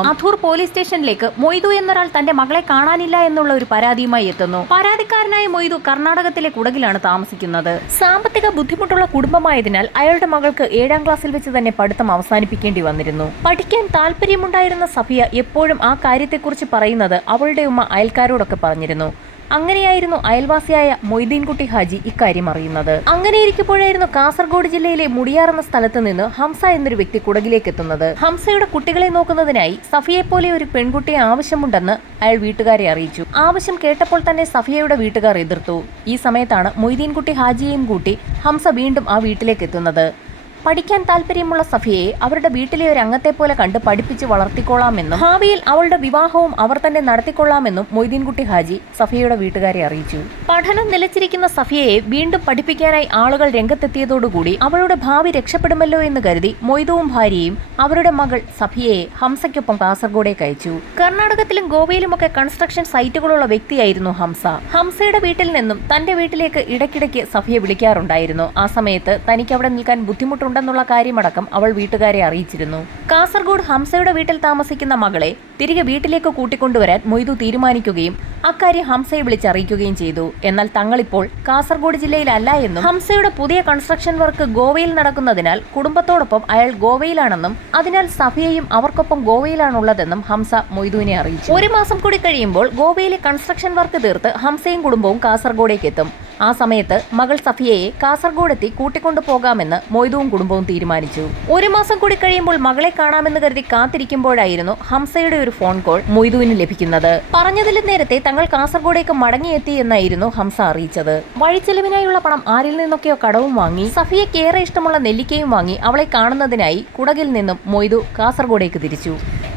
അധൂർ police സ്റ്റേഷനിലേക്ക് മൊയ്തു എന്നൊരാൾ തന്റെ മകളെ കാണാനില്ല എന്നുള്ള ഒരു പരാതിയുമായി എത്തുന്നു. പരാതിക്കാരനായ മൊയ്തു കർണാടകത്തിലെ കുടകിലാണ് താമസിക്കുന്നത്. സാമ്പത്തിക ബുദ്ധിമുട്ടുള്ള കുടുംബമായതിനാൽ അയാളുടെ മകൾക്ക് 7ാം ക്ലാസ്സിൽ വെച്ച് തന്നെ പഠിത്തം അവസാനിപ്പിക്കേണ്ടി വന്നിരുന്നു. പഠിക്കാൻ താല്പര്യമുണ്ടായിരുന്ന സഫിയ എപ്പോഴും ആ കാര്യത്തെക്കുറിച്ച് പറയുന്നത് അവളുടെ ഉമ്മ അയൽക്കാരോടൊക്കെ പറഞ്ഞിരുന്നു. അങ്ങനെയായിരുന്നു അയൽവാസിയായ മൊയ്തീൻകുട്ടി ഹാജി ഇക്കാര്യം അറിയുന്നത്. അങ്ങനെയിരിക്കുമ്പോഴായിരുന്നു കാസർഗോഡ് ജില്ലയിലെ മുടിയാർ എന്ന സ്ഥലത്ത് നിന്ന് ഹംസ എന്നൊരു വ്യക്തി കുടകിലേക്ക് എത്തുന്നത്. ഹംസയുടെ കുട്ടികളെ നോക്കുന്നതിനായി സഫിയെപ്പോലെ ഒരു പെൺകുട്ടിയെ ആവശ്യമുണ്ടെന്ന് അയാൾ വീട്ടുകാരെ അറിയിച്ചു. ആവശ്യം കേട്ടപ്പോൾ തന്നെ സഫിയയുടെ വീട്ടുകാർ എതിർത്തു. ഈ സമയത്താണ് മൊയ്തീൻകുട്ടി ഹാജിയെയും കൂട്ടി ഹംസ വീണ്ടും ആ വീട്ടിലേക്ക് എത്തുന്നത്. പഠിക്കാൻ താല്പര്യമുള്ള സഫിയയെ അവരുടെ വീട്ടിലെ ഒരു അംഗത്തെ പോലെ കണ്ട് പഠിപ്പിച്ച് വളർത്തിക്കൊള്ളാമെന്നും ഭാവിയിൽ അവളുടെ വിവാഹവും അവർ തന്നെ നടത്തിക്കൊള്ളാമെന്നും മൊയ്തീൻകുട്ടി ഹാജി സഫിയയുടെ വീട്ടുകാരെ അറിയിച്ചു. പഠനം നിലച്ചിരിക്കുന്ന സഫിയയെ വീണ്ടും പഠിപ്പിക്കാനായി ആളുകൾ രംഗത്തെത്തിയതോടുകൂടി അവളുടെ ഭാവി രക്ഷപ്പെടുമല്ലോ എന്ന് കരുതി മൊയ്തുവും ഭാര്യയും അവരുടെ മകൾ സഫിയയെ ഹംസയ്ക്കൊപ്പം കാസർഗോഡേക്ക് അയച്ചു. കർണാടകത്തിലും ഗോവയിലുമൊക്കെ കൺസ്ട്രക്ഷൻ സൈറ്റുകളുള്ള വ്യക്തിയായിരുന്നു ഹംസ. ഹംസയുടെ വീട്ടിൽ നിന്നും തന്റെ വീട്ടിലേക്ക് ഇടയ്ക്കിടയ്ക്ക് സഫിയ വിളിക്കാറുണ്ടായിരുന്നു. ആ സമയത്ത് തനിക്ക് അവിടെ നിൽക്കാൻ ബുദ്ധിമുട്ടുണ്ട് ുള്ള കാര്യമടക്കം അവൾ വീട്ടുകാരെ അറിയിച്ചിരുന്നു. കാസർഗോഡ് ഹംസയുടെ വീട്ടിൽ താമസിക്കുന്ന മകളെ തിരികെ വീട്ടിലേക്ക് കൂട്ടിക്കൊണ്ടുവരാൻ മൊയ്തു തീരുമാനിക്കുകയും അക്കാര്യം ഹംസയെ വിളിച്ചറിയിക്കുകയും ചെയ്തു. എന്നാൽ തങ്ങളിപ്പോൾ കാസർഗോഡ് ജില്ലയിലല്ല എന്നും ഹംസയുടെ പുതിയ കൺസ്ട്രക്ഷൻ വർക്ക് ഗോവയിൽ നടക്കുന്നതിനാൽ കുടുംബത്തോടൊപ്പം അയാൾ ഗോവയിലാണെന്നും അതിനാൽ സഫിയയും അവർക്കൊപ്പം ഗോവയിലാണുള്ളതെന്നും ഹംസ മൊയ്തുവിനെ അറിയിച്ചു. 1 മാസം കൂടി കഴിയുമ്പോൾ ഗോവയിലെ കൺസ്ട്രക്ഷൻ വർക്ക് തീർത്ത് ഹംസയും കുടുംബവും കാസർഗോഡേക്ക് എത്തും. ആ സമയത്ത് മകൾ സഫിയയെ കാസർഗോഡെത്തി കൂട്ടിക്കൊണ്ടു പോകാമെന്ന് മൊയ്തുവും കുടുംബവും തീരുമാനിച്ചു. 1 മാസം കൂടി കഴിയുമ്പോൾ മകളെ കാണാമെന്ന് കരുതി കാത്തിരിക്കുമ്പോഴായിരുന്നു ഹംസയുടെ ഒരു ഫോൺ കോൾ മൊയ്തുവിന് ലഭിക്കുന്നത്. പറഞ്ഞതിലും നേരത്തെ തങ്ങൾ കാസർഗോഡേക്ക് മടങ്ങിയെത്തി എന്നായിരുന്നു ഹംസ അറിയിച്ചത്. വഴിച്ചെലവിനായുള്ള പണം ആരിൽ നിന്നൊക്കെയോ കടവും വാങ്ങി സഫിയയ്ക്ക് ഏറെ ഇഷ്ടമുള്ള നെല്ലിക്കയും വാങ്ങി അവളെ കാണുന്നതിനായി കുടകിൽ നിന്നും മൊയ്തു കാസർഗോഡേക്ക് തിരിച്ചു.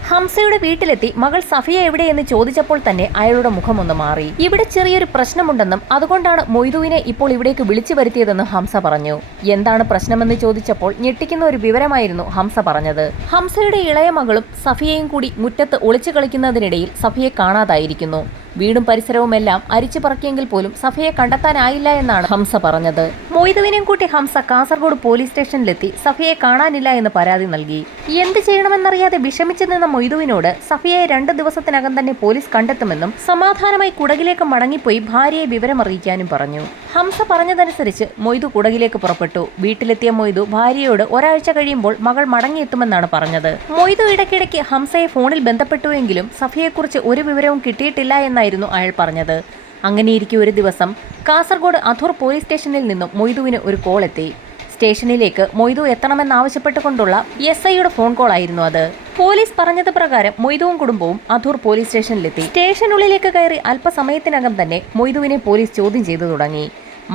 ഹംസയുടെ വീട്ടിലെത്തി മകൾ സഫിയ എവിടെയെന്ന് ചോദിച്ചപ്പോൾ തന്നെ അയാളുടെ മുഖമൊന്ന് മാറി. ഇവിടെ ചെറിയൊരു പ്രശ്നമുണ്ടെന്നും അതുകൊണ്ടാണ് മൊയ്തുവിനെ ഇപ്പോൾ ഇവിടേക്ക് വിളിച്ചു വരുത്തിയതെന്ന് ഹംസ പറഞ്ഞു. എന്താണ് പ്രശ്നമെന്ന് ചോദിച്ചപ്പോൾ ഞെട്ടിക്കുന്ന ഒരു വിവരമായിരുന്നു ഹംസ പറഞ്ഞത്. ഹംസയുടെ ഇളയ മകളും സഫിയയും കൂടി മുറ്റത്ത് ഒളിച്ചു കളിക്കുന്നതിനിടയിൽ സഫിയെ കാണാതായിരിക്കുന്നു. വീടും പരിസരവുമെല്ലാം അരിച്ചു പറക്കിയെങ്കിൽ പോലും സഫിയെ കണ്ടെത്താനായില്ല എന്നാണ് ഹംസ പറഞ്ഞത്. മൊയ്തുവിനെയും കൂട്ടി ഹംസ കാസർഗോഡ് പോലീസ് സ്റ്റേഷനിലെത്തി സഫിയെ കാണാനില്ല എന്ന് പരാതി നൽകി. എന്ത് ചെയ്യണമെന്നറിയാതെ വിഷമിച്ചു നിന്ന മൊയ്തുവിനോട് സഫിയയെ 2 ദിവസത്തിനകം തന്നെ പോലീസ് കണ്ടെത്തുമെന്നും സമാധാനമായി കുടകിലേക്ക് മടങ്ങിപ്പോയി ഭാര്യയെ വിവരമറിയിക്കാനും പറഞ്ഞു. ഹംസ പറഞ്ഞതനുസരിച്ച് മൊയ്തു കുടകിലേക്ക് പുറപ്പെട്ടു. വീട്ടിലെത്തിയ മൊയ്തു ഭാര്യയോട് ഒരാഴ്ച കഴിയുമ്പോൾ മകൾ മടങ്ങിയെത്തുമെന്നാണ് പറഞ്ഞത്. മൊയ്തു ഇടയ്ക്കിടയ്ക്ക് ഹംസയെ ഫോണിൽ ബന്ധപ്പെട്ടുവെങ്കിലും സഫിയെക്കുറിച്ച് ഒരു വിവരവും കിട്ടിയിട്ടില്ല എന്നായിരുന്നു അയാൾ പറഞ്ഞത്. അങ്ങനെയിരിക്കെ ഒരു ദിവസം കാസർഗോഡ് അധൂർ പോലീസ് സ്റ്റേഷനിൽ നിന്നും മൊയ്തുവിന് ഒരു കോൾ എത്തി. സ്റ്റേഷനിലേക്ക് മൊയ്തു എത്തണമെന്നാവശ്യപ്പെട്ടുകൊണ്ടുള്ള SIയുടെ ഫോൺ കോൾ ആയിരുന്നു അത്. പോലീസ് പറഞ്ഞത് പ്രകാരം മൊയ്തുവും കുടുംബവും അധൂർ പോലീസ് സ്റ്റേഷനിലെത്തി. സ്റ്റേഷനുള്ളിലേക്ക് കയറി അല്പസമയത്തിനകം തന്നെ മൊയ്തുവിനെ പോലീസ് ചോദ്യം ചെയ്തു തുടങ്ങി.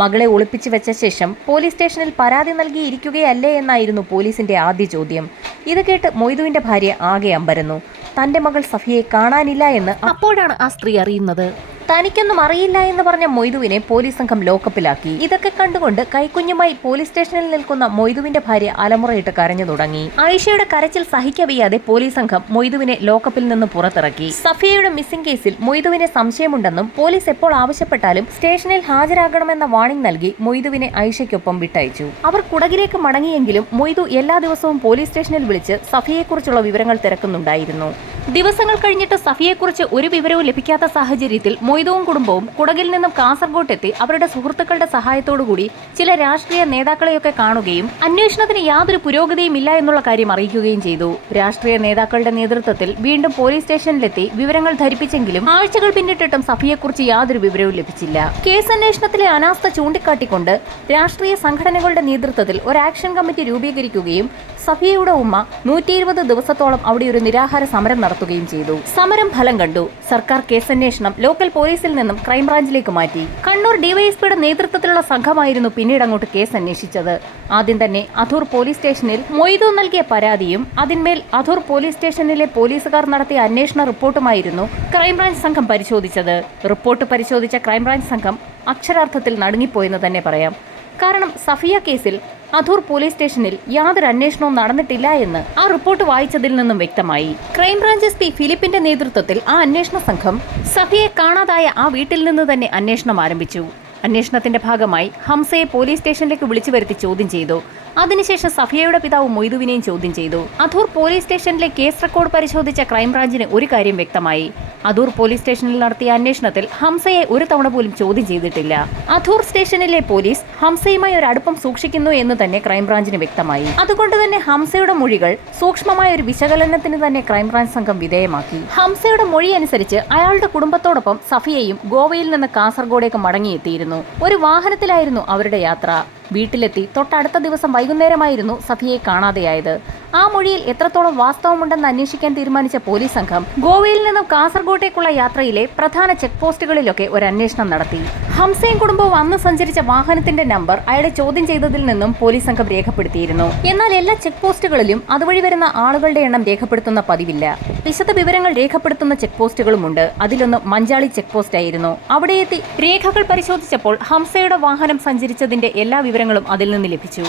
മകളെ ഒളിപ്പിച്ചു വെച്ച ശേഷം പോലീസ് സ്റ്റേഷനിൽ പരാതി നൽകിയിരിക്കുകയല്ലേ എന്നായിരുന്നു പോലീസിന്റെ ആദ്യ ചോദ്യം. ഇത് കേട്ട് മൊയ്തുവിന്റെ ഭാര്യ ആകെ അമ്പരന്നു. തന്റെ മകൾ സഫിയെ കാണാനില്ല എന്ന് അപ്പോഴാണ് ആ സ്ത്രീ അറിയുന്നത്. തനിക്കൊന്നും അറിയില്ല എന്ന് പറഞ്ഞ മൊയ്തുവിനെ പോലീസ് സംഘം ലോക്കപ്പിലാക്കി. ഇതൊക്കെ കണ്ടുകൊണ്ട് കൈക്കുഞ്ഞുമായി പോലീസ് സ്റ്റേഷനിൽ നിൽക്കുന്ന മൊയ്തുവിന്റെ ഭാര്യ അലമുറയിട്ട് കരഞ്ഞു തുടങ്ങി. ആയിഷയുടെ കരച്ചിൽ സഹിക്കവയ്യാതെ പോലീസ് സംഘം മൊയ്തുവിനെ ലോക്കപ്പിൽ നിന്ന് പുറത്തിറക്കി. സഫിയയുടെ മിസ്സിംഗ് കേസിൽ മൊയ്തുവിനെ സംശയമുണ്ടെന്നും പോലീസ് എപ്പോൾ ആവശ്യപ്പെട്ടാലും സ്റ്റേഷനിൽ ഹാജരാകണമെന്ന വാണിംഗ് നൽകി മൊയ്തുവിനെ ആയിഷയ്ക്കൊപ്പം വിട്ടയച്ചു. അവർ കുടകിലേക്ക് മടങ്ങിയെങ്കിലും മൊയ്തു എല്ലാ ദിവസവും പോലീസ് സ്റ്റേഷനിൽ വിളിച്ച് സഫിയെക്കുറിച്ചുള്ള വിവരങ്ങൾ തിരക്കുന്നുണ്ടായിരുന്നു. ദിവസങ്ങൾ കഴിഞ്ഞിട്ട് സഫിയെക്കുറിച്ച് ഒരു വിവരവും ലഭിക്കാത്ത സാഹചര്യത്തിൽ മൊയ്തുവും കുടുംബവും കുടകിൽ നിന്നും കാസർഗോഡെത്തി അവരുടെ സുഹൃത്തുക്കളുടെ സഹായത്തോടുകൂടി ചില രാഷ്ട്രീയ നേതാക്കളെയൊക്കെ കാണുകയും അന്വേഷണത്തിന് യാതൊരു പുരോഗതിയും ഇല്ല എന്നുള്ള കാര്യം അറിയിക്കുകയും ചെയ്തു. രാഷ്ട്രീയ നേതാക്കളുടെ നേതൃത്വത്തിൽ വീണ്ടും പോലീസ് സ്റ്റേഷനിലെത്തി വിവരങ്ങൾ ധരിപ്പിച്ചെങ്കിലും ആഴ്ചകൾ പിന്നിട്ടിട്ടും സഫിയെക്കുറിച്ച് യാതൊരു വിവരവും ലഭിച്ചില്ല. കേസ് അന്വേഷണത്തിലെ അനാസ്ഥ ചൂണ്ടിക്കാട്ടിക്കൊണ്ട് രാഷ്ട്രീയ സംഘടനകളുടെ നേതൃത്വത്തിൽ ഒരു ആക്ഷൻ കമ്മിറ്റി രൂപീകരിക്കുകയും സഫിയയുടെ ഉമ്മ 120 ദിവസത്തോളം അവിടെ ഒരു നിരാഹാര സമരം നടത്തുകയും ചെയ്തു. സമരം ഫലം കണ്ടു. സർക്കാർ കേസന്വേഷണം ലോക്കൽ പോലീസിൽ നിന്നും ക്രൈംബ്രാഞ്ചിലേക്ക് മാറ്റി. കണ്ണൂർ ഡിവൈഎസ്പിയുടെ നേതൃത്വത്തിലുള്ള സംഘമായിരുന്നു പിന്നീട് അങ്ങോട്ട് കേസ് അന്വേഷിച്ചത്. ആദ്യം തന്നെ അധൂർ പോലീസ് സ്റ്റേഷനിൽ മൊയ്തു നൽകിയ പരാതിയും അതിന്മേൽ അധൂർ പോലീസ് സ്റ്റേഷനിലെ പോലീസുകാർ നടത്തിയ അന്വേഷണ റിപ്പോർട്ടുമായിരുന്നു ക്രൈംബ്രാഞ്ച് സംഘം പരിശോധിച്ചത്. റിപ്പോർട്ട് പരിശോധിച്ച ക്രൈംബ്രാഞ്ച് സംഘം അക്ഷരാർത്ഥത്തിൽ നടുങ്ങിപ്പോയെന്ന് തന്നെ പറയാം. കാരണം സഫിയ കേസിൽ അധൂർ പോലീസ് സ്റ്റേഷനിൽ യാതൊരു അന്വേഷണവും നടന്നിട്ടില്ല എന്ന് ആ റിപ്പോർട്ട് വായിച്ചതിൽ നിന്നും വ്യക്തമായി. ക്രൈംബ്രാഞ്ച് SP ഫിലിപ്പിന്റെ നേതൃത്വത്തിൽ ആ അന്വേഷണ സംഘം സഫിയെ കാണാതായ ആ വീട്ടിൽ നിന്ന് തന്നെ അന്വേഷണം ആരംഭിച്ചു. അന്വേഷണത്തിന്റെ ഭാഗമായി ഹംസയെ പോലീസ് സ്റ്റേഷനിലേക്ക് വിളിച്ചു വരുത്തി ചോദ്യം ചെയ്തു. അതിനുശേഷം സഫിയയുടെ പിതാവ് മൊയ്തുവിനെയും ചോദ്യം ചെയ്തു. അധൂർ പോലീസ് സ്റ്റേഷനിലെ കേസ് റെക്കോർഡ് പരിശോധിച്ച ക്രൈംബ്രാഞ്ചിന് ഒരു കാര്യം വ്യക്തമായി. അധൂർ പോലീസ് സ്റ്റേഷനിൽ നടത്തിയ അന്വേഷണത്തിൽ ഹംസയെ ഒരു തവണ പോലും ചോദ്യം ചെയ്തിട്ടില്ല. അധൂർ സ്റ്റേഷനിലെ പോലീസ് ഹംസയുമായി ഒരു അടുപ്പം സൂക്ഷിക്കുന്നു എന്ന് തന്നെ ക്രൈംബ്രാഞ്ചിന് വ്യക്തമായി. അതുകൊണ്ട് തന്നെ ഹംസയുടെ മൊഴികൾ സൂക്ഷ്മമായ ഒരു വിശകലനത്തിന് തന്നെ ക്രൈംബ്രാഞ്ച് സംഘം വിധേയമാക്കി. ഹംസയുടെ മൊഴി അനുസരിച്ച് അയാളുടെ കുടുംബത്തോടൊപ്പം സഫിയയും ഗോവയിൽ നിന്ന് കാസർഗോഡേക്ക് മടങ്ങിയെത്തിയിരുന്നു. ഒരു വാഹനത്തിലായിരുന്നു അവരുടെ യാത്ര. വീട്ടിലെത്തി തൊട്ടടുത്ത ദിവസം വൈകുന്നേരമായിരുന്നു സഫിയെ കാണാതെയായത്. ആ മൊഴിയിൽ എത്രത്തോളം വാസ്തവമുണ്ടെന്ന് അന്വേഷിക്കാൻ തീരുമാനിച്ച പോലീസ് സംഘം ഗോവയിൽ നിന്നും കാസർഗോട്ടേക്കുള്ള യാത്രയിലെ പ്രധാന ചെക്ക് പോസ്റ്റുകളിലൊക്കെ ഒരു അന്വേഷണം നടത്തി. ഹംസയും കുടുംബവും അന്ന് സഞ്ചരിച്ച വാഹനത്തിന്റെ നമ്പർ അയാളെ ചോദ്യം ചെയ്തതിൽ നിന്നും പോലീസ് സംഘം രേഖപ്പെടുത്തിയിരുന്നു. എന്നാൽ എല്ലാ ചെക്ക് പോസ്റ്റുകളിലും അതുവഴി വരുന്ന ആളുകളുടെ എണ്ണം രേഖപ്പെടുത്തുന്ന പതിവില്ല. വിശദ വിവരങ്ങൾ രേഖപ്പെടുത്തുന്ന ചെക്ക് പോസ്റ്റുകളുമുണ്ട്. അതിലൊന്ന് മഞ്ചാളി ചെക്ക് പോസ്റ്റ് ആയിരുന്നു. അവിടെ എത്തി രേഖകൾ പരിശോധിച്ചപ്പോൾ ഹംസയുടെ വാഹനം സഞ്ചരിച്ചതിന്റെ എല്ലാ വിവരങ്ങളും അതിൽ നിന്ന് ലഭിച്ചു.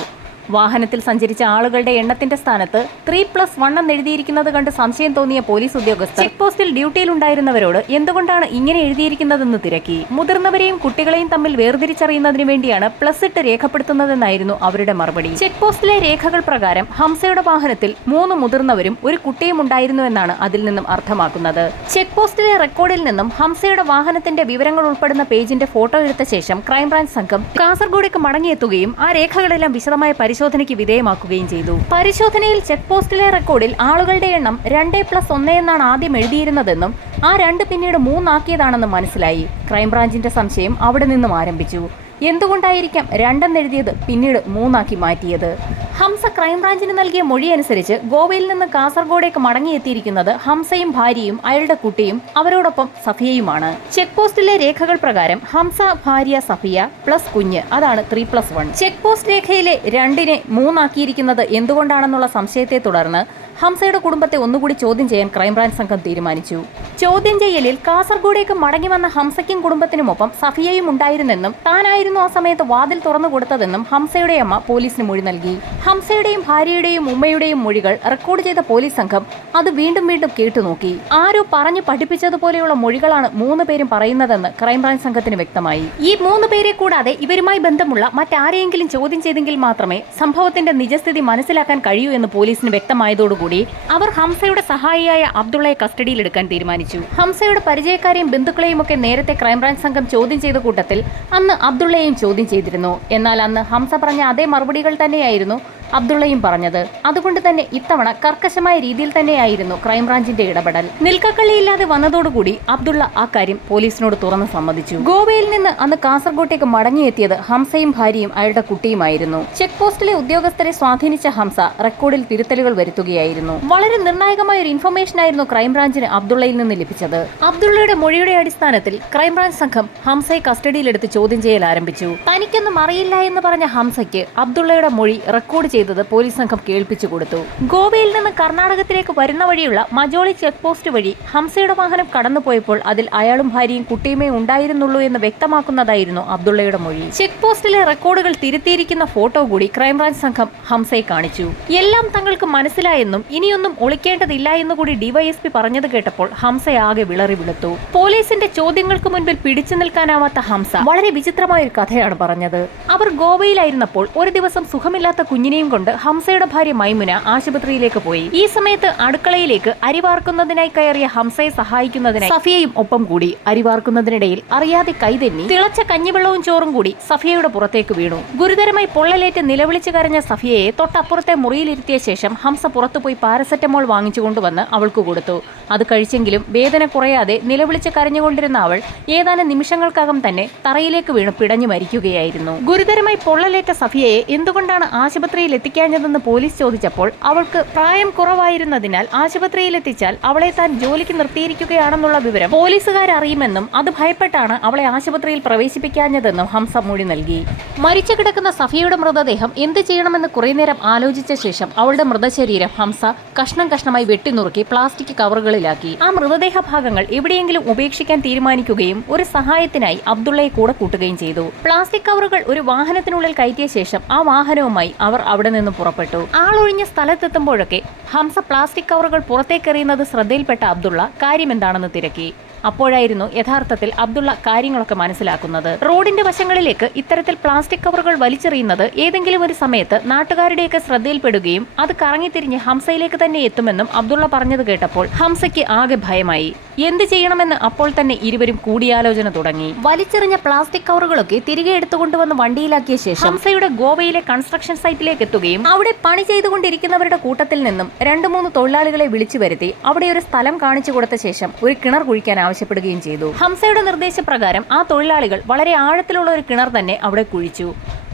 വാഹനത്തിൽ സഞ്ചരിച്ച ആളുകളുടെ എണ്ണത്തിന്റെ സ്ഥാനത്ത് 3+1 എന്ന് എഴുതിയിരിക്കുന്നത് കണ്ട് സംശയം തോന്നിയ പോലീസ് ഉദ്യോഗസ്ഥർ ചെക്ക് പോസ്റ്റിൽ ഡ്യൂട്ടിയിലുണ്ടായിരുന്നവരോട് എന്തുകൊണ്ടാണ് ഇങ്ങനെ എഴുതിയിരിക്കുന്നതെന്ന് തിരക്കി. മുതിർന്നവരെയും കുട്ടികളെയും തമ്മിൽ വേർതിരിച്ചറിയുന്നതിന് വേണ്ടിയാണ് പ്ലസ് ഇട്ട് രേഖപ്പെടുത്തുന്നതെന്നായിരുന്നു അവരുടെ മറുപടി. ചെക്ക് പോസ്റ്റിലെ രേഖകൾ പ്രകാരം ഹംസയുടെ വാഹനത്തിൽ 3 മുതിർന്നവരും ഒരു കുട്ടിയും ഉണ്ടായിരുന്നുവെന്നാണ് അതിൽ നിന്നും അർത്ഥമാക്കുന്നത്. ചെക്ക് പോസ്റ്റിലെ റെക്കോർഡിൽ നിന്നും ഹംസയുടെ വാഹനത്തിന്റെ വിവരങ്ങൾ ഉൾപ്പെടുന്ന പേജിന്റെ ഫോട്ടോ എടുത്ത ശേഷം ക്രൈംബ്രാഞ്ച് സംഘം കാസർഗോഡേക്ക് മടങ്ങിയെത്തുകയും ആ രേഖകളെല്ലാം വിശദമായ പരിശോധനയ്ക്ക് വിധേയമാക്കുകയും ചെയ്തു. പരിശോധനയിൽ ചെക്ക് പോസ്റ്റിലെ റെക്കോർഡിൽ ആളുകളുടെ എണ്ണം 2+1 എന്നാണ് ആദ്യം എഴുതിയിരുന്നതെന്നും ആ 2 പിന്നീട് 3 ആക്കിയതാണെന്നും മനസ്സിലായി. ക്രൈംബ്രാഞ്ചിന്റെ സംശയം അവിടെ നിന്നും ആരംഭിച്ചു. എന്തുകൊണ്ടായിരിക്കാം 2 എന്നെഴുതിയത് പിന്നീട് 3 ആക്കി മാറ്റിയത്? ഹംസ ക്രൈംബ്രാഞ്ചിന് നൽകിയ മൊഴി അനുസരിച്ച് ഗോവയിൽ നിന്ന് കാസർഗോഡേക്ക് മടങ്ങിയെത്തിയിരിക്കുന്നത് ഹംസയും ഭാര്യയും അയാളുടെ കുട്ടിയും അവരോടൊപ്പം സഫിയയുമാണ്. ചെക്ക് പോസ്റ്റിലെ രേഖകൾ പ്രകാരം ഹംസ, ഭാര്യ, സഫിയ പ്ലസ് കുഞ്ഞ്, അതാണ് 3+1. ചെക്ക് പോസ്റ്റ് രേഖയിലെ 2നെ 3 ആക്കിയിരിക്കുന്നത് എന്തുകൊണ്ടാണെന്നുള്ള സംശയത്തെ തുടർന്ന് ഹംസയുടെ കുടുംബത്തെ ഒന്നുകൂടി ചോദ്യം ചെയ്യാൻ ക്രൈംബ്രാഞ്ച് സംഘം തീരുമാനിച്ചു. ചോദ്യം ചെയ്യലിൽ കാസർഗോഡേക്ക് മടങ്ങി വന്ന ഹംസയ്ക്കും കുടുംബത്തിനുമൊപ്പം സഫിയയും ഉണ്ടായിരുന്നെന്നും താനായിരുന്നു ആ സമയത്ത് വാതിൽ തുറന്നു കൊടുത്തതെന്നും ഹംസയുടെ അമ്മ പോലീസിന് മൊഴി നൽകി. ഹംസയുടെയും ഭാര്യയുടെയും ഉമ്മയുടെയും മൊഴികൾ റെക്കോർഡ് ചെയ്ത പോലീസ് സംഘം അത് വീണ്ടും വീണ്ടും കേട്ടുനോക്കി. ആരോ പറഞ്ഞു പഠിപ്പിച്ചതുപോലെയുള്ള മൊഴികളാണ് 3 പേരും പറയുന്നതെന്ന് ക്രൈംബ്രാഞ്ച് സംഘത്തിന് വ്യക്തമായി. ഈ 3 പേരെ കൂടാതെ ഇവരുമായി ബന്ധമുള്ള മറ്റാരെയെങ്കിലും ചോദ്യം ചെയ്തെങ്കിൽ മാത്രമേ സംഭവത്തിന്റെ നിജസ്ഥിതി മനസ്സിലാക്കാൻ കഴിയൂ എന്ന് പോലീസിന് വ്യക്തമായതോടുകൂടി അവർ ഹംസയുടെ സഹായിയായ അബ്ദുള്ളയെ കസ്റ്റഡിയിലെടുക്കാൻ തീരുമാനിച്ചു. ഹംസയുടെ പരിചയക്കാരെയും ബന്ധുക്കളെയും ഒക്കെ നേരത്തെ ക്രൈംബ്രാഞ്ച് സംഘം ചോദ്യം ചെയ്ത കൂട്ടത്തിൽ അന്ന് അബ്ദുള്ളയെയും ചോദ്യം ചെയ്തിരുന്നു. എന്നാൽ അന്ന് ഹംസ പറഞ്ഞ അതേ മറുപടികൾ തന്നെയായിരുന്നു അബ്ദുള്ളയും പറഞ്ഞത്. അതുകൊണ്ട് തന്നെ ഇത്തവണ കർക്കശമായ രീതിയിൽ തന്നെയായിരുന്നു ക്രൈംബ്രാഞ്ചിന്റെ ഇടപെടൽ. നിൽക്കക്കള്ളിയില്ലാതെ വന്നതോടുകൂടി അബ്ദുള്ള ആ കാര്യം പോലീസിനോട് തുറന്നു സമ്മതിച്ചു. ഗോവയിൽ നിന്ന് അന്ന് കാസർഗോട്ടേക്ക് മടങ്ങിയെത്തിയത് ഹംസയും ഭാര്യയും അയാളുടെ കുട്ടിയുമായിരുന്നു. ചെക്ക് പോസ്റ്റിലെ ഉദ്യോഗസ്ഥരെ സ്വാധീനിച്ച ഹംസ റെക്കോർഡിൽ തിരുത്തലുകൾ വരുത്തുകയായിരുന്നു. വളരെ നിർണായകമായ ഒരു ഇൻഫർമേഷൻ ആയിരുന്നു ക്രൈംബ്രാഞ്ചിന് അബ്ദുള്ളയിൽ നിന്ന് ലഭിച്ചത്. അബ്ദുള്ളയുടെ മൊഴിയുടെ അടിസ്ഥാനത്തിൽ ക്രൈംബ്രാഞ്ച് സംഘം ഹംസയെ കസ്റ്റഡിയിലെടുത്ത് ചോദ്യം ചെയ്യൽ ആരംഭിച്ചു. തനിക്കൊന്നും അറിയില്ല എന്ന് പറഞ്ഞ ഹംസയ്ക്ക് അബ്ദുള്ളയുടെ മൊഴി റെക്കോർഡ് ചെയ്തത് പോലീസ് സംഘം കേൾപ്പിച്ചു കൊടുത്തു. ഗോവയിൽ നിന്ന് കർണാടകത്തിലേക്ക് വരുന്ന വഴിയുള്ള മജോളി ചെക്ക് പോസ്റ്റ് വഴി ഹംസയുടെ വാഹനം കടന്നുപോയപ്പോൾ അതിൽ അയാളും ഭാര്യയും കുട്ടിയുമേ ഉണ്ടായിരുന്നുള്ളൂ എന്ന് വ്യക്തമാക്കുന്നതായിരുന്നു അബ്ദുള്ളയുടെ മൊഴി. ചെക്ക് പോസ്റ്റിലെ റെക്കോർഡുകൾ തിരുത്തിയിരിക്കുന്ന ഫോട്ടോ കൂടി ക്രൈംബ്രാഞ്ച് സംഘം ഹംസയെ കാണിച്ചു. എല്ലാം തങ്ങൾക്ക് മനസ്സിലായെന്നും ഇനിയൊന്നും ഒളിക്കേണ്ടതില്ല എന്നുകൂടി ഡിവൈഎസ്പി പറഞ്ഞത് കേട്ടപ്പോൾ ഹംസയാകെ വിളറി വിളുത്തു. പോലീസിന്റെ ചോദ്യങ്ങൾക്ക് മുൻപിൽ പിടിച്ചു നിൽക്കാനാവാത്ത ഹംസ വളരെ വിചിത്രമായ ഒരു കഥയാണ് പറഞ്ഞത്. അവർ ഗോവയിലായിരുന്നപ്പോൾ ഒരു ദിവസം സുഖമില്ലാത്ത കുഞ്ഞിനെയും കൊണ്ട് ഹംസയുടെ ഭാര്യ മൈമുന ആശുപത്രിയിലേക്ക് പോയി. ഈ സമയത്ത് അടുക്കളയിലേക്ക് അരിവാർക്കുന്നതിനായി കയറിയ ഹംസയെ സഹായിക്കുന്നതിനായി സഫിയയും ഒപ്പം കൂടി. അരിവാർക്കുന്നതിനിടയിൽ അറിയാതെ കൈതെന്നി തിളച്ച കഞ്ഞിവെള്ളവും ചോറും കൂടി സഫിയയുടെ പുറത്തേക്ക് വീണു. ഗുരുതരമായി പൊള്ളലേറ്റ് നിലവിളിച്ചു കരഞ്ഞ സഫിയയെ തൊട്ടപ്പുറത്തെ മുറിയിലിരുത്തിയ ശേഷം ഹംസ പുറത്തുപോയി പാരസെറ്റമോൾ വാങ്ങിച്ചു കൊണ്ടുവന്ന് അവൾക്ക് കൊടുത്തു. അത് കഴിച്ചെങ്കിലും വേദന കുറയാതെ നിലവിളിച്ച് കരഞ്ഞുകൊണ്ടിരുന്ന അവൾ ഏതാനും നിമിഷങ്ങൾക്കകം തന്നെ തറയിലേക്ക് വീണു പിടഞ്ഞു മരിക്കുകയായിരുന്നു. ഗുരുതരമായി പൊള്ളലേറ്റ സഫിയയെ എന്തുകൊണ്ടാണ് ആശുപത്രിയിൽ എത്തിക്കാഞ്ഞതെന്ന് പോലീസ് ചോദിച്ചപ്പോൾ അവൾക്ക് പ്രായം കുറവായിരുന്നതിനാൽ ആശുപത്രിയിൽ എത്തിച്ചാൽ അവളെ താൻ ജോലിക്ക് നിർത്തിയിരിക്കുകയാണെന്നുള്ള വിവരം പോലീസുകാരറിയുമെന്നും അത് ഭയപ്പെട്ടാണ് അവളെ ആശുപത്രിയിൽ പ്രവേശിപ്പിക്കാഞ്ഞതെന്നും ഹംസ മൊഴി നൽകി. മരിച്ചു കിടക്കുന്ന സഫിയയുടെ മൃതദേഹം എന്ത് ചെയ്യണമെന്ന് കുറെ നേരം ആലോചിച്ച ശേഷം അവളുടെ മൃതശരീരം ഹംസ കഷ്ണം കഷ്ണമായി വെട്ടിനുറുക്കി പ്ലാസ്റ്റിക് കവറുകളിലാക്കി. ആ മൃതദേഹ ഭാഗങ്ങൾ എവിടെയെങ്കിലും ഉപേക്ഷിക്കാൻ തീരുമാനിക്കുകയും ഒരു സഹായത്തിനായി അബ്ദുള്ളയെ കൂടെ കൂട്ടുകയും ചെയ്തു. പ്ലാസ്റ്റിക് കവറുകൾ ഒരു വാഹനത്തിനുള്ളിൽ കയറ്റിയ ശേഷം ആ വാഹനവുമായി അവർ അവിടെ നിന്ന് പുറപ്പെട്ടു. ആളൊഴിഞ്ഞ സ്ഥലത്തെത്തുമ്പോഴൊക്കെ ഹംസ പ്ലാസ്റ്റിക് കവറുകൾ പുറത്തേക്കെറിയുന്നത് ശ്രദ്ധയിൽപ്പെട്ട അബ്ദുള്ള കാര്യമെന്താണെന്ന് തിരക്കി. അപ്പോഴായിരുന്നു യഥാർത്ഥത്തിൽ അബ്ദുള്ള കാര്യങ്ങളൊക്കെ മനസ്സിലാക്കുന്നത്. റോഡിന്റെ വശങ്ങളിലേക്ക് ഇത്തരത്തിൽ പ്ലാസ്റ്റിക് കവറുകൾ വലിച്ചെറിയുന്നത് ഏതെങ്കിലും ഒരു സമയത്ത് നാട്ടുകാരുടെയൊക്കെ ശ്രദ്ധയിൽപ്പെടുകയും അത് കറങ്ങിത്തിരിഞ്ഞ് ഹംസയിലേക്ക് തന്നെ എത്തുമെന്നും അബ്ദുള്ള പറഞ്ഞത് കേട്ടപ്പോൾ ഹംസയ്ക്ക് ആകെ ഭയമായി. എന്ത് ചെയ്യണമെന്ന് അപ്പോൾ തന്നെ ഇരുവരും കൂടിയാലോചന തുടങ്ങി. വലിച്ചെറിഞ്ഞ പ്ലാസ്റ്റിക് കവറുകളൊക്കെ തിരികെ എടുത്തുകൊണ്ടുവന്ന് വണ്ടിയിലാക്കിയ ശേഷം ഹംസയുടെ ഗോവയിലെ കൺസ്ട്രക്ഷൻ സൈറ്റിലേക്ക് എത്തുകയും അവിടെ പണി ചെയ്തുകൊണ്ടിരിക്കുന്നവരുടെ കൂട്ടത്തിൽ നിന്നും 2-3 തൊഴിലാളികളെ വിളിച്ചു വരുത്തി അവിടെ ഒരു സ്ഥലം കാണിച്ചു കൊടുത്ത ശേഷം ഒരു കിണർ കുഴിക്കാൻ ആവശ്യപ്പെടുകയും ചെയ്തു. ഹംസയുടെ നിർദ്ദേശപ്രകാരം ആ തൊഴിലാളികൾ വളരെ ആഴത്തിലുള്ള ഒരു കിണർ തന്നെ അവിടെ കുഴിച്ചു.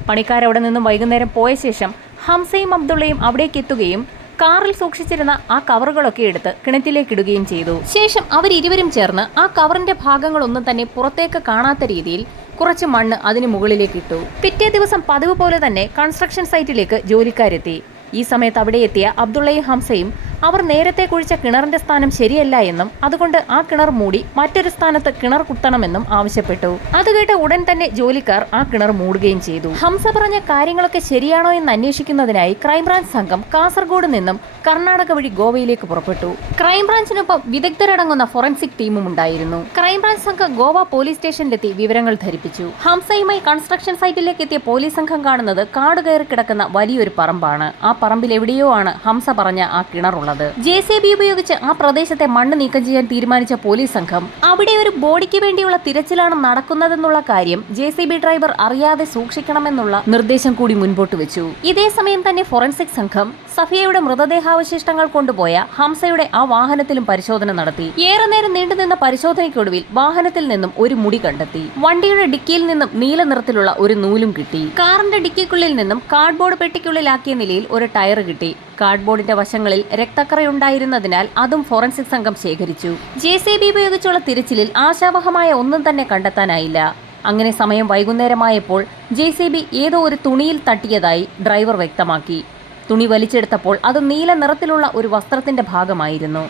പണിക്കാരവിടെ നിന്നും വൈകുന്നേരം പോയ ശേഷം ഹംസയും അബ്ദുള്ളയും അവിടേക്ക് എത്തുകയും കാറിൽ സൂക്ഷിച്ചിരുന്ന ആ കവറുകളൊക്കെ എടുത്ത് കിണറ്റിലേക്ക് ഇടുകയും ചെയ്തു. ശേഷം അവരിരുവരും ചേർന്ന് ആ കവറിന്റെ ഭാഗങ്ങളൊന്നും തന്നെ പുറത്തേക്ക് കാണാത്ത രീതിയിൽ കുറച്ച് മണ്ണ് അതിന് മുകളിലേക്ക് ഇട്ടു. പിറ്റേ ദിവസം പതിവ് പോലെ തന്നെ കൺസ്ട്രക്ഷൻ സൈറ്റിലേക്ക് ജോലിക്കാരെത്തി. ഈ സമയത്ത് അവിടെ എത്തിയ അബ്ദുള്ളയും ഹംസയും അവർ നേരത്തെ കുഴിച്ച കിണറിന്റെ സ്ഥാനം ശരിയല്ല എന്നും അതുകൊണ്ട് ആ കിണർ മൂടി മറ്റൊരു സ്ഥാനത്ത് കിണർ കുത്തണമെന്നും ആവശ്യപ്പെട്ടു. അത് കേട്ട് ഉടൻ തന്നെ ജോലിക്കാർ ആ കിണർ മൂടുകയും ചെയ്തു. ഹംസ പറഞ്ഞ കാര്യങ്ങളൊക്കെ ശരിയാണോ എന്ന് അന്വേഷിക്കുന്നതിനായി ക്രൈംബ്രാഞ്ച് സംഘം കാസർഗോഡ് നിന്നും കർണാടക വഴി ഗോവയിലേക്ക് പുറപ്പെട്ടു. ക്രൈംബ്രാഞ്ചിനൊപ്പം വിദഗ്ധരടങ്ങുന്ന ഫോറൻസിക് ടീമും ഉണ്ടായിരുന്നു. ക്രൈംബ്രാഞ്ച് സംഘം ഗോവ പോലീസ് സ്റ്റേഷനിലെത്തി വിവരങ്ങൾ ധരിപ്പിച്ചു. ഹംസയുമായി കൺസ്ട്രക്ഷൻ സൈറ്റിലേക്ക് എത്തിയ പോലീസ് സംഘം കാണുന്നത് കാട് കയറി കിടക്കുന്ന വലിയൊരു പറമ്പാണ്. ആ പറമ്പിൽ എവിടെയോ ആണ് ഹംസ പറഞ്ഞ ആ കിണറുള്ളത്. JCB ഉപയോഗിച്ച് ആ പ്രദേശത്തെ മണ്ണ് നീക്കം ചെയ്യാൻ തീരുമാനിച്ച പോലീസ് സംഘം അവിടെ ഒരു ബോഡിക്ക് വേണ്ടിയുള്ള തിരച്ചിലാണ് നടക്കുന്നതെന്നുള്ള കാര്യം JCB ഡ്രൈവർ അറിയാതെ സൂക്ഷിക്കണമെന്നുള്ള നിർദ്ദേശം കൂടി മുൻപോട്ട് വെച്ചു. ഇതേ സമയം തന്നെ ഫോറൻസിക് സംഘം സഫിയയുടെ മൃതദേഹാവശിഷ്ടങ്ങൾ കൊണ്ടുപോയ ഹംസയുടെ ആ വാഹനത്തിലും പരിശോധന നടത്തി. ഏറെ നേരം നീണ്ടുനിന്ന പരിശോധനയ്ക്കൊടുവിൽ വാഹനത്തിൽ നിന്നും ഒരു മുടി കണ്ടെത്തി. വണ്ടിയുടെ ഡിക്കിയിൽ നിന്നും നീല നിറത്തിലുള്ള ഒരു നൂലും കിട്ടി. കാറിന്റെ ഡിക്കിക്കുള്ളിൽ നിന്നും കാർഡ്ബോർഡ് പെട്ടിക്കുള്ളിലാക്കിയ നിലയിൽ ഒരു ടയർ കിട്ടി. കാർഡ്ബോർഡിന്റെ വശങ്ങളിൽ രക്തക്കറയുണ്ടായിരുന്നതിനാൽ അതും ഫോറൻസിക് സംഘം ശേഖരിച്ചു. JCB ഉപയോഗിച്ചുള്ള തിരച്ചിലിൽ ആശാവഹമായ ഒന്നും തന്നെ കണ്ടെത്താനായില്ല. അങ്ങനെ സമയം വൈകുന്നേരമായപ്പോൾ JCB ഏതോ ഒരു തുണിയിൽ തട്ടിയതായി ഡ്രൈവർ വ്യക്തമാക്കി. തുണി വലിച്ചെടുത്തപ്പോൾ അത് നീല നിറത്തിലുള്ള ഒരു വസ്ത്രത്തിന്റെ ഭാഗമായിരുന്നു.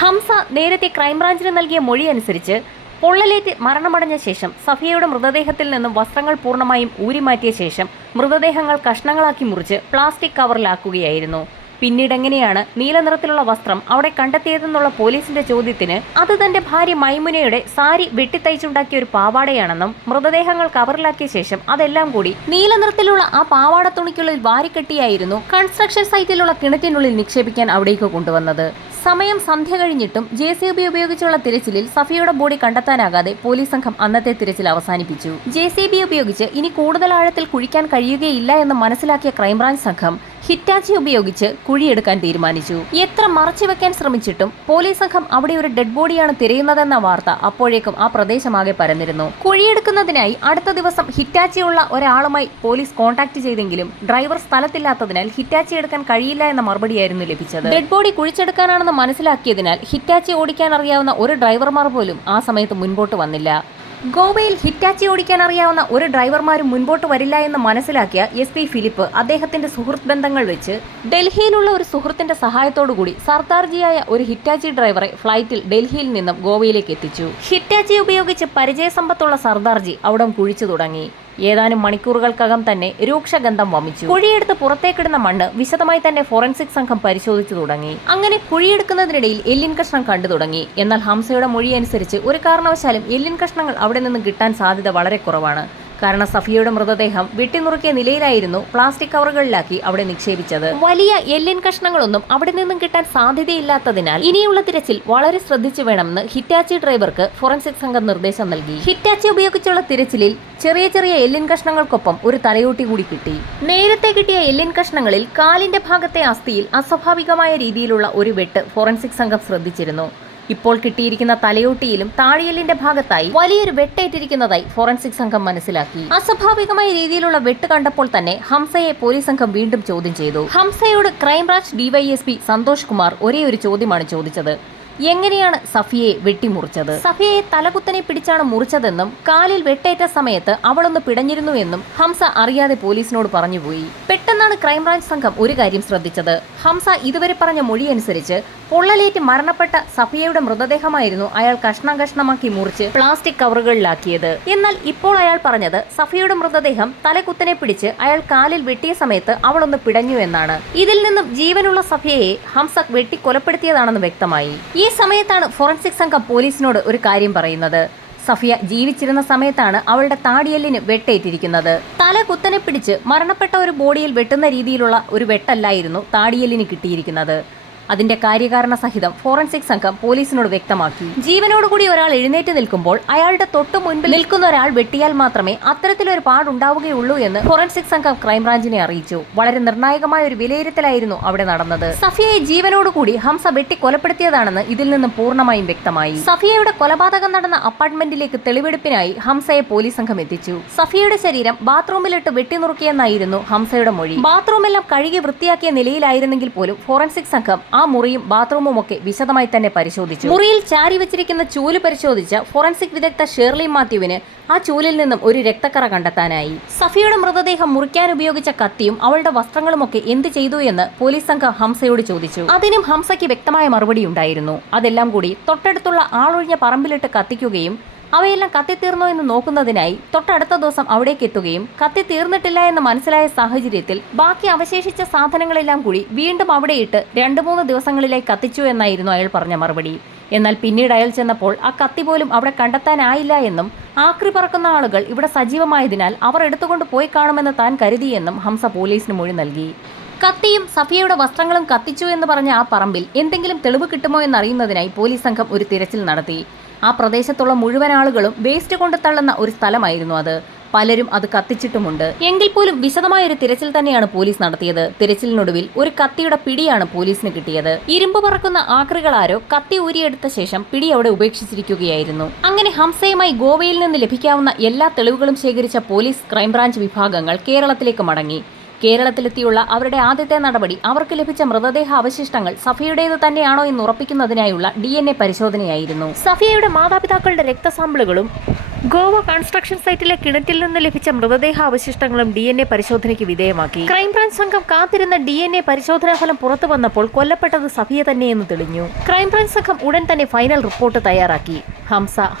ഹംസ നേരത്തെ ക്രൈംബ്രാഞ്ചിന് നൽകിയ മൊഴി അനുസരിച്ച് പൊള്ളലേറ്റ് മരണമടഞ്ഞ ശേഷം സഫിയയുടെ മൃതദേഹത്തിൽ നിന്നും വസ്ത്രങ്ങൾ പൂർണ്ണമായും ഊരിമാറ്റിയ ശേഷം മൃതദേഹങ്ങൾ കഷ്ണങ്ങളാക്കി മുറിച്ച് പ്ലാസ്റ്റിക് കവറിലാക്കുകയായിരുന്നു. പിന്നീട് എങ്ങനെയാണ് നീല നിറത്തിലുള്ള വസ്ത്രം അവിടെ കണ്ടെത്തിയതെന്നുള്ള പോലീസിന്റെ ചോദ്യത്തിന് അത് തന്റെ ഭാര്യ മൈമുനയുടെ സാരി വെട്ടിത്തയ്ച്ചുണ്ടാക്കിയ ഒരു പാവാടയാണെന്നും മൃതദേഹങ്ങൾ കവറിലാക്കിയ ശേഷം അതെല്ലാം കൂടി നീല നിറത്തിലുള്ള ആ പാവാട തുണിക്കുള്ളിൽ വാരിക്കെട്ടിയായിരുന്നു കൺസ്ട്രക്ഷൻ സൈറ്റിലുള്ള കിണറ്റിനുള്ളിൽ നിക്ഷേപിക്കാൻ അവിടേക്ക് കൊണ്ടുവന്നത്. സമയം സന്ധ്യ കഴിഞ്ഞിട്ടും JCB ഉപയോഗിച്ചുള്ള തിരച്ചിലിൽ സഫിയയുടെ ബോഡി കണ്ടെത്താനാകാതെ പോലീസ് സംഘം അന്നത്തെ തിരച്ചിൽ അവസാനിപ്പിച്ചു. JCB ഉപയോഗിച്ച് ഇനി കൂടുതൽ ആഴത്തിൽ കുഴിക്കാൻ കഴിയുകയില്ല എന്ന് മനസ്സിലാക്കിയ ക്രൈംബ്രാഞ്ച് സംഘം ഹിറ്റാച്ചി ഉപയോഗിച്ച് കുഴിയെടുക്കാൻ തീരുമാനിച്ചു. എത്ര മറച്ചുവെക്കാൻ ശ്രമിച്ചിട്ടും പോലീസ് സംഘം അവിടെ ഒരു ഡെഡ് ബോഡിയാണ് തിരയുന്നതെന്ന വാർത്ത അപ്പോഴേക്കും ആ പ്രദേശമാകെ പരന്നിരുന്നു. കുഴിയെടുക്കുന്നതിനായി അടുത്ത ദിവസം ഹിറ്റാച്ചിയുള്ള ഒരാളുമായി പോലീസ് കോൺടാക്ട് ചെയ്തെങ്കിലും ഡ്രൈവർ സ്ഥലത്തില്ലാത്തതിനാൽ ഹിറ്റാച്ചി എടുക്കാൻ കഴിയില്ല എന്ന മറുപടിയായിരുന്നു ലഭിച്ചത്. ഡെഡ് ബോഡി കുഴിച്ചെടുക്കാനാണെന്ന് മനസ്സിലാക്കിയതിനാൽ ഹിറ്റാച്ചി ഓടിക്കാൻ അറിയാവുന്ന ഒരു ഡ്രൈവർമാർ പോലും ആ സമയത്ത് മുൻപോട്ട് വന്നില്ല. ഗോവയിൽ ഹിറ്റാച്ചി ഓടിക്കാൻ അറിയാവുന്ന ഒരു ഡ്രൈവർമാരും മുൻപോട്ട് വരില്ല എന്ന് മനസ്സിലാക്കിയ SP ഫിലിപ്പ് അദ്ദേഹത്തിന്റെ സുഹൃത്ത് ബന്ധങ്ങൾ വെച്ച് ഡൽഹിയിലുള്ള ഒരു സുഹൃത്തിന്റെ സഹായത്തോടുകൂടി സർദാർജിയായ ഒരു ഹിറ്റാച്ചി ഡ്രൈവറെ ഫ്ലൈറ്റിൽ ഡൽഹിയിൽ നിന്നും ഗോവയിലേക്ക് എത്തിച്ചു. ഹിറ്റാച്ചി ഉപയോഗിച്ച് പരിചയസമ്പത്തുള്ള സർദാർജി അവിടം കുഴിച്ചു തുടങ്ങി. ഏതാനും മണിക്കൂറുകൾക്കകം തന്നെ രൂക്ഷഗന്ധം വമിച്ചു. കുഴിയെടുത്ത് പുറത്തേക്കിടുന്ന മണ്ണ് വിശദമായി തന്നെ ഫോറൻസിക് സംഘം പരിശോധിച്ചു തുടങ്ങി. അങ്ങനെ കുഴിയെടുക്കുന്നതിനിടയിൽ എല്ലിൻ കഷ്ണം കണ്ടു തുടങ്ങി. എന്നാൽ ഹംസയുടെ മൊഴി അനുസരിച്ച് ഒരു കാരണവശാലും എല്ലിൻ കഷ്ണങ്ങൾ അവിടെ നിന്ന് കിട്ടാൻ സാധ്യത വളരെ കുറവാണ്. കാരണം സഫിയയുടെ മൃതദേഹം വെട്ടിനുറുക്കിയ നിലയിലായിരുന്നു പ്ലാസ്റ്റിക് കവറുകളിലാക്കി അവിടെ നിക്ഷേപിച്ചത്. വലിയ എല്ലിൻ കഷ്ണങ്ങളൊന്നും അവിടെ നിന്നും കിട്ടാൻ സാധ്യതയില്ലാത്തതിനാൽ ഇനിയുള്ള തിരച്ചിൽ വളരെ ശ്രദ്ധിച്ചു വേണമെന്ന് ഹിറ്റാച്ചി ഡ്രൈവർക്ക് ഫോറൻസിക് സംഘം നിർദ്ദേശം നൽകി. ഹിറ്റാച്ചി ഉപയോഗിച്ചുള്ള തിരച്ചിലിൽ ചെറിയ ചെറിയ എല്ലിൻ കഷ്ണങ്ങൾക്കൊപ്പം ഒരു തലയോട്ടി കൂടി കിട്ടി. നേരത്തെ കിട്ടിയ എല്ലിൻ കഷ്ണങ്ങളിൽ കാലിന്റെ ഭാഗത്തെ അസ്ഥിയിൽ അസ്വാഭാവികമായ രീതിയിലുള്ള ഒരു വെട്ട് ഫോറൻസിക് സംഘം ശ്രദ്ധിച്ചിരുന്നു. ഇപ്പോൾ കിട്ടിയിരിക്കുന്ന തലയോട്ടിയിലും താടിയെല്ലിന്റെ ഭാഗത്തായി വലിയൊരു വെട്ടേറ്റിരിക്കുന്നതായി ഫോറൻസിക് സംഘം മനസ്സിലാക്കി. അസ്വാഭാവികമായ രീതിയിലുള്ള വെട്ട് കണ്ടപ്പോൾ തന്നെ ഹംസയെ പോലീസ് സംഘം വീണ്ടും ചോദ്യം ചെയ്തു. ഹംസയോട് ക്രൈംബ്രാഞ്ച് DYSP സന്തോഷ് കുമാർ ഒരേ ഒരു ചോദ്യമാണ് ചോദിച്ചത്: എങ്ങനെയാണ് സഫിയെ വെട്ടിമുറിച്ചത്? സഫിയയെ തലകുത്തനെ പിടിച്ചാണ് മുറിച്ചതെന്നും കാലിൽ വെട്ടേറ്റ സമയത്ത് അവളൊന്ന് പിടഞ്ഞിരുന്നുവെന്നും ഹംസ അറിയാതെ പോലീസിനോട് പറഞ്ഞുപോയി. പെട്ടെന്നാണ് ക്രൈംബ്രാഞ്ച് സംഘം ഒരു കാര്യം ശ്രദ്ധിച്ചത്. ഹംസ ഇതുവരെ പറഞ്ഞ മൊഴി അനുസരിച്ച് പൊള്ളലേറ്റ് മരണപ്പെട്ട സഫിയയുടെ മൃതദേഹമായിരുന്നു അയാൾ കഷ്ണം കഷ്ണമാക്കി മുറിച്ച് പ്ലാസ്റ്റിക് കവറുകളിലാക്കിയത്. എന്നാൽ ഇപ്പോൾ അയാൾ പറഞ്ഞത് സഫിയയുടെ മൃതദേഹം തലകുത്തനെ പിടിച്ച് അയാൾ കാലിൽ വെട്ടിയ സമയത്ത് അവളൊന്ന് പിടഞ്ഞു എന്നാണ്. ഇതിൽ നിന്നും ജീവനുള്ള സഫിയയെ ഹംസ വെട്ടി കൊലപ്പെടുത്തിയതാണെന്ന് വ്യക്തമായി. ഈ സമയത്താണ് ഫോറൻസിക് സംഘം പോലീസിനോട് ഒരു കാര്യം പറയുന്നത്. സഫിയ ജീവിച്ചിരുന്ന സമയത്താണ് അവളുടെ താടിയെല്ലിന് വെട്ടേറ്റിരിക്കുന്നത്. തല കുത്തനെ പിടിച്ച് മരണപ്പെട്ട ഒരു ബോഡിയിൽ വെട്ടുന്ന രീതിയിലുള്ള ഒരു വെട്ടല്ലായിരുന്നു താടിയെല്ലിന് കിട്ടിയിരിക്കുന്നത്. അതിന്റെ കാര്യകാരണ സഹിതം ഫോറൻസിക് സംഘം പോലീസിനോട് വ്യക്തമാക്കി. ജീവനോടുകൂടി ഒരാൾ എഴുന്നേറ്റ് നിൽക്കുമ്പോൾ അയാളുടെ തൊട്ടു മുൻപിൽ നിൽക്കുന്ന ഒരാൾ വെട്ടിയാൽ മാത്രമേ അത്തരത്തിലൊരു പാടുണ്ടാവുകയുള്ളൂ എന്ന് ഫോറൻസിക് സംഘം ക്രൈംബ്രാഞ്ചിനെ അറിയിച്ചു. വളരെ നിർണായകമായ ഒരു വിലയിരുത്തലായിരുന്നു അവിടെ നടന്നത്. സഫിയയെ ജീവനോടുകൂടി ഹംസ വെട്ടി കൊലപ്പെടുത്തിയതാണെന്ന് ഇതിൽ നിന്നും പൂർണ്ണമായും വ്യക്തമായി. സഫിയയുടെ കൊലപാതകം നടന്ന അപ്പാർട്ട്മെന്റിലേക്ക് തെളിവെടുപ്പിനായി ഹംസയെ പോലീസ് സംഘം എത്തിച്ചു. സഫിയയുടെ ശരീരം ബാത്റൂമിലിട്ട് വെട്ടിനുറുക്കിയെന്നായിരുന്നു ഹംസയുടെ മൊഴി. ബാത്റൂമെല്ലാം കഴുകി വൃത്തിയാക്കിയ നിലയിലായിരുന്നെങ്കിൽ പോലും ഫോറൻസിക് സംഘം ആ മുറിയും ബാത്റൂമും ഒക്കെ വിശദമായി തന്നെ പരിശോധിച്ചു. മുറിയിൽ ചാരി വെച്ചിരിക്കുന്ന ചൂല് പരിശോധിച്ച ഫോറൻസിക് വിദഗ്ധ ഷേർലി മാത്യുവിന് ആ ചൂലിൽ നിന്നും ഒരു രക്തക്കറ കണ്ടെത്താനായി. സഫിയയുടെ മൃതദേഹം മുറിക്കാൻ ഉപയോഗിച്ച കത്തിയും അവളുടെ വസ്ത്രങ്ങളുമൊക്കെ എന്ത് ചെയ്തു എന്ന് പോലീസ് സംഘം ഹംസയോട് ചോദിച്ചു. അതിനും ഹംസയ്ക്ക് വ്യക്തമായ മറുപടി ഉണ്ടായിരുന്നു. അതെല്ലാം കൂടി തൊട്ടടുത്തുള്ള ആളൊഴിഞ്ഞ പറമ്പിലിട്ട് കത്തിക്കുകയും അവയെല്ലാം കത്തിത്തീർന്നോ എന്ന് നോക്കുന്നതിനായി തൊട്ടടുത്ത ദിവസം അവിടേക്ക് എത്തുകയും കത്തി തീർന്നിട്ടില്ല എന്ന് മനസ്സിലായ സാഹചര്യത്തിൽ ബാക്കി അവശേഷിച്ച സാധനങ്ങളെല്ലാം കൂടി വീണ്ടും അവിടെയിട്ട് 2-3 ദിവസങ്ങളിലായി കത്തിച്ചു എന്നായിരുന്നു അയാൾ പറഞ്ഞ മറുപടി. എന്നാൽ പിന്നീട് അയാൾ ചെന്നപ്പോൾ ആ കത്തി പോലും അവിടെ കണ്ടെത്താനായില്ല എന്നും ആക്രി പറക്കുന്ന ആളുകൾ ഇവിടെ സജീവമായതിനാൽ അവർ എടുത്തുകൊണ്ട് പോയി കാണുമെന്ന് താൻ കരുതിയെന്നും ഹംസ പോലീസിന് മൊഴി നൽകി. കത്തിയും സഫിയയുടെ വസ്ത്രങ്ങളും കത്തിച്ചു എന്ന് പറഞ്ഞ ആ പറമ്പിൽ എന്തെങ്കിലും തെളിവ് കിട്ടുമോ എന്നറിയുന്നതിനായി പോലീസ് സംഘം ഒരു തിരച്ചിൽ നടത്തി. ആ പ്രദേശത്തുള്ള മുഴുവൻ ആളുകളും വേസ്റ്റ് കൊണ്ട് തള്ളുന്ന ഒരു സ്ഥലമായിരുന്നു അത്. പലരും അത് കത്തിച്ചിട്ടുമുണ്ട്. എങ്കിൽ പോലും വിശദമായൊരു തിരച്ചിൽ തന്നെയാണ് പോലീസ് നടത്തിയത്. തിരച്ചിലിനൊടുവിൽ ഒരു കത്തിയുടെ പിടിയാണ് പോലീസിന് കിട്ടിയത്. ഇരുമ്പ് പറക്കുന്ന ആക്രികളാരോ കത്തി ഊരിയെടുത്ത ശേഷം പിടി അവിടെ ഉപേക്ഷിച്ചിരിക്കുകയായിരുന്നു. അങ്ങനെ ഹംസയുമായി ഗോവയിൽ നിന്ന് ലഭിക്കാവുന്ന എല്ലാ തെളിവുകളും ശേഖരിച്ച പോലീസ് ക്രൈംബ്രാഞ്ച് വിഭാഗങ്ങൾ കേരളത്തിലേക്ക് മടങ്ങി. കേരളത്തിലെത്തിയുള്ള അവരുടെ ആദ്യത്തെ നടപടി അവർക്ക് ലഭിച്ച മൃതദേഹ അവശിഷ്ടങ്ങൾ സഫിയയുടേത് തന്നെയാണോ എന്ന് ഉറപ്പിക്കുന്നതിനായുള്ള DNA പരിശോധനയായിരുന്നു. സഫിയയുടെ മാതാപിതാക്കളുടെ രക്തസാമ്പിളുകളും ഗോവ കൺസ്ട്രക്ഷൻ സൈറ്റിലെ കിണറ്റിൽ നിന്ന് ലഭിച്ച മൃതദേഹ അവശിഷ്ടങ്ങളും DNA പരിശോധനയ്ക്ക് വിധേയമാക്കി. ക്രൈംബ്രാഞ്ച് സംഘം കാത്തിരുന്ന DNA പരിശോധനാ ഫലം പുറത്തു വന്നപ്പോൾ കൊല്ലപ്പെട്ടത് സഫിയ തന്നെയെന്ന് തെളിഞ്ഞു. ക്രൈംബ്രാഞ്ച് സംഘം ഉടൻ തന്നെ ഫൈനൽ റിപ്പോർട്ട് തയ്യാറാക്കി.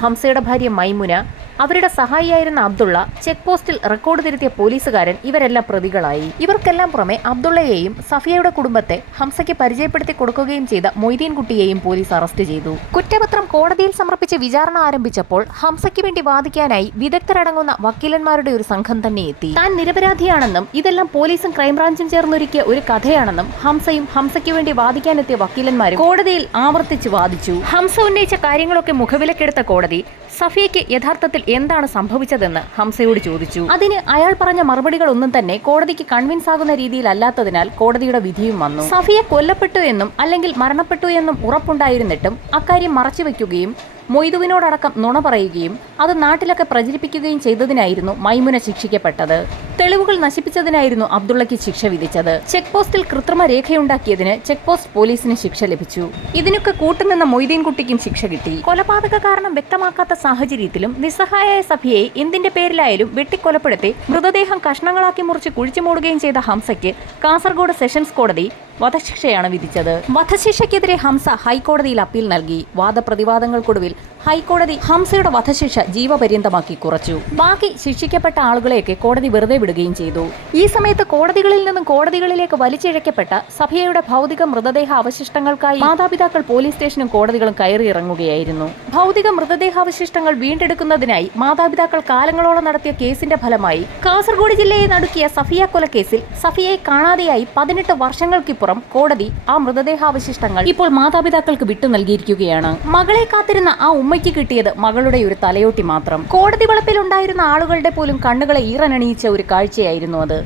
ഹംസയുടെ ഭാര്യ മൈമുന, അവരുടെ സഹായിയായിരുന്ന അബ്ദുള്ള, ചെക്ക് പോസ്റ്റിൽ റെക്കോർഡ് തിരുത്തിയ പോലീസുകാരൻ ഇവരെല്ലാം പ്രതികളായി. ഇവർക്കെല്ലാം പുറമെ അബ്ദുള്ളയെയും സഫിയയുടെ കുടുംബത്തെ ഹംസയ്ക്ക് പരിചയപ്പെടുത്തി കൊടുക്കുകയും ചെയ്ത മൊയ്തീൻകുട്ടിയെയും പോലീസ് അറസ്റ്റ് ചെയ്തു. കുറ്റപത്രം കോടതിയിൽ സമർപ്പിച്ച് വിചാരണ ആരംഭിച്ചപ്പോൾ ഹംസയ്ക്ക് വേണ്ടി വാദിക്കാനായി വിദഗ്ധരടങ്ങുന്ന വക്കീലന്മാരുടെ ഒരു സംഘം തന്നെ എത്തി. താൻ നിരപരാധിയാണെന്നും ഇതെല്ലാം പോലീസും ക്രൈംബ്രാഞ്ചും ചേർന്നൊരുക്കിയ ഒരു കഥയാണെന്നും ഹംസയും ഹംസയ്ക്ക് വേണ്ടി വാദിക്കാനെത്തിയ വക്കീലന്മാരും കോടതിയിൽ ആവർത്തിച്ച് വാദിച്ചു. ഹംസ ഉന്നയിച്ച കാര്യങ്ങളൊക്കെ മുഖവിലക്കെടുത്ത കോടതി സഫിയയ്ക്ക് യഥാർത്ഥത്തിൽ എന്താണ് സംഭവിച്ചതെന്ന് ഹംസയോട് ചോദിച്ചു. അതിന് അയാൾ പറഞ്ഞ മറുപടികളൊന്നും തന്നെ കോടതിക്ക് കൺവിൻസ് ആകുന്ന രീതിയിലല്ലാത്തതിനാൽ കോടതിയുടെ വിധിയും വന്നു. സഫിയ കൊല്ലപ്പെട്ടു എന്നും അല്ലെങ്കിൽ മരണപ്പെട്ടു എന്നും ഉറപ്പുണ്ടായിരുന്നിട്ടും അക്കാര്യം മറച്ചുവെക്കുകയും മൊയ്തുവിനോടടക്കം നുണ പറയുകയും അത് നാട്ടിലൊക്കെ പ്രചരിപ്പിക്കുകയും ചെയ്തതിനായിരുന്നു മൈമുന ശിക്ഷിക്കപ്പെട്ടത്. തെളിവുകൾ നശിപ്പിച്ചതിനായിരുന്നു അബ്ദുള്ളയ്ക്ക് ശിക്ഷ വിധിച്ചത്. ചെക്ക് പോസ്റ്റിൽ കൃത്രിമ രേഖയുണ്ടാക്കിയതിന് ചെക്ക് പോസ്റ്റ് പോലീസിന് ശിക്ഷ ലഭിച്ചു. ഇതിനൊക്കെ കൂട്ടുനിന്ന മൊയ്തീൻകുട്ടിക്കും ശിക്ഷ കിട്ടി. കൊലപാതക കാരണം വ്യക്തമാക്കാത്ത സാഹചര്യത്തിലും നിസ്സഹായായ സഫിയയെ എന്തിന്റെ പേരിലായാലും വെട്ടിക്കൊലപ്പെടുത്തി മൃതദേഹം കഷ്ണങ്ങളാക്കി മുറിച്ച് കുഴിച്ചു മൂടുകയും ചെയ്ത ഹംസയ്ക്ക് കാസർഗോഡ് സെഷൻസ് കോടതി വധശിക്ഷയാണ് വിധിച്ചത്. വധശിക്ഷയ്ക്കെതിരെ ഹംസ ഹൈക്കോടതിയിൽ അപ്പീൽ നൽകി. വാദപ്രതിവാദങ്ങൾക്കൊടുവിൽ ഹൈക്കോടതി ഹംസയുടെ വധശിക്ഷ ജീവപര്യന്തമാക്കി കുറച്ചു. ബാക്കി ശിക്ഷിക്കപ്പെട്ട ആളുകളെയൊക്കെ കോടതി വെറുതെ വിടുകയും ചെയ്തു. ഈ സമയത്ത് കോടതികളിൽ നിന്നും കോടതികളിലേക്ക് വലിച്ചിഴക്കപ്പെട്ട സഫിയയുടെ ഭൗതിക മൃതദേഹ അവശിഷ്ടങ്ങൾക്കായി മാതാപിതാക്കൾ പോലീസ് സ്റ്റേഷനും കോടതികളും കയറിയിറങ്ങുകയായിരുന്നു. ഭൗതിക മൃതദേഹാവശിഷ്ടങ്ങൾ വീണ്ടെടുക്കുന്നതിനായി മാതാപിതാക്കൾ കാലങ്ങളോളം നടത്തിയ കേസിന്റെ ഫലമായി കാസർഗോഡ് ജില്ലയെ നടുക്കിയ സഫിയ കൊലക്കേസിൽ സഫിയയെ കാണാതെയായി 18 വർഷങ്ങൾക്കിപ്പുറം കോടതി ആ മൃതദേഹാവശിഷ്ടങ്ങൾ ഇപ്പോൾ മാതാപിതാക്കൾക്ക് വിട്ടു നൽകിയിരിക്കുകയാണ്. മകളെ കാത്തിരുന്ന ആ ഉമ്മയ്ക്ക് കിട്ടിയത് മകളുടെ ഒരു തലയോട്ടി മാത്രം. കോടതി വളപ്പിലുണ്ടായിരുന്ന ആളുകളുടെ പോലും കണ്ണുകളെ ഈറനണിയിച്ച ഒരു കാഴ്ചയായിരുന്നു അത്.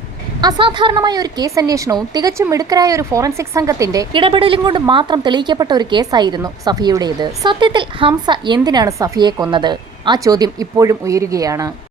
അസാധാരണമായ ഒരു കേസ് അന്വേഷണവും തികച്ചും മിടുക്കരായ ഒരു ഫോറൻസിക് സംഘത്തിന്റെ ഇടപെടലും കൊണ്ട് മാത്രം തെളിയിക്കപ്പെട്ട ഒരു കേസായിരുന്നു സഫിയയുടേത്. സത്യത്തിൽ ഹംസ എന്തിനാണ് സഫിയെ കൊന്നത്? ആ ചോദ്യം ഇപ്പോഴും ഉയരുകയാണ്.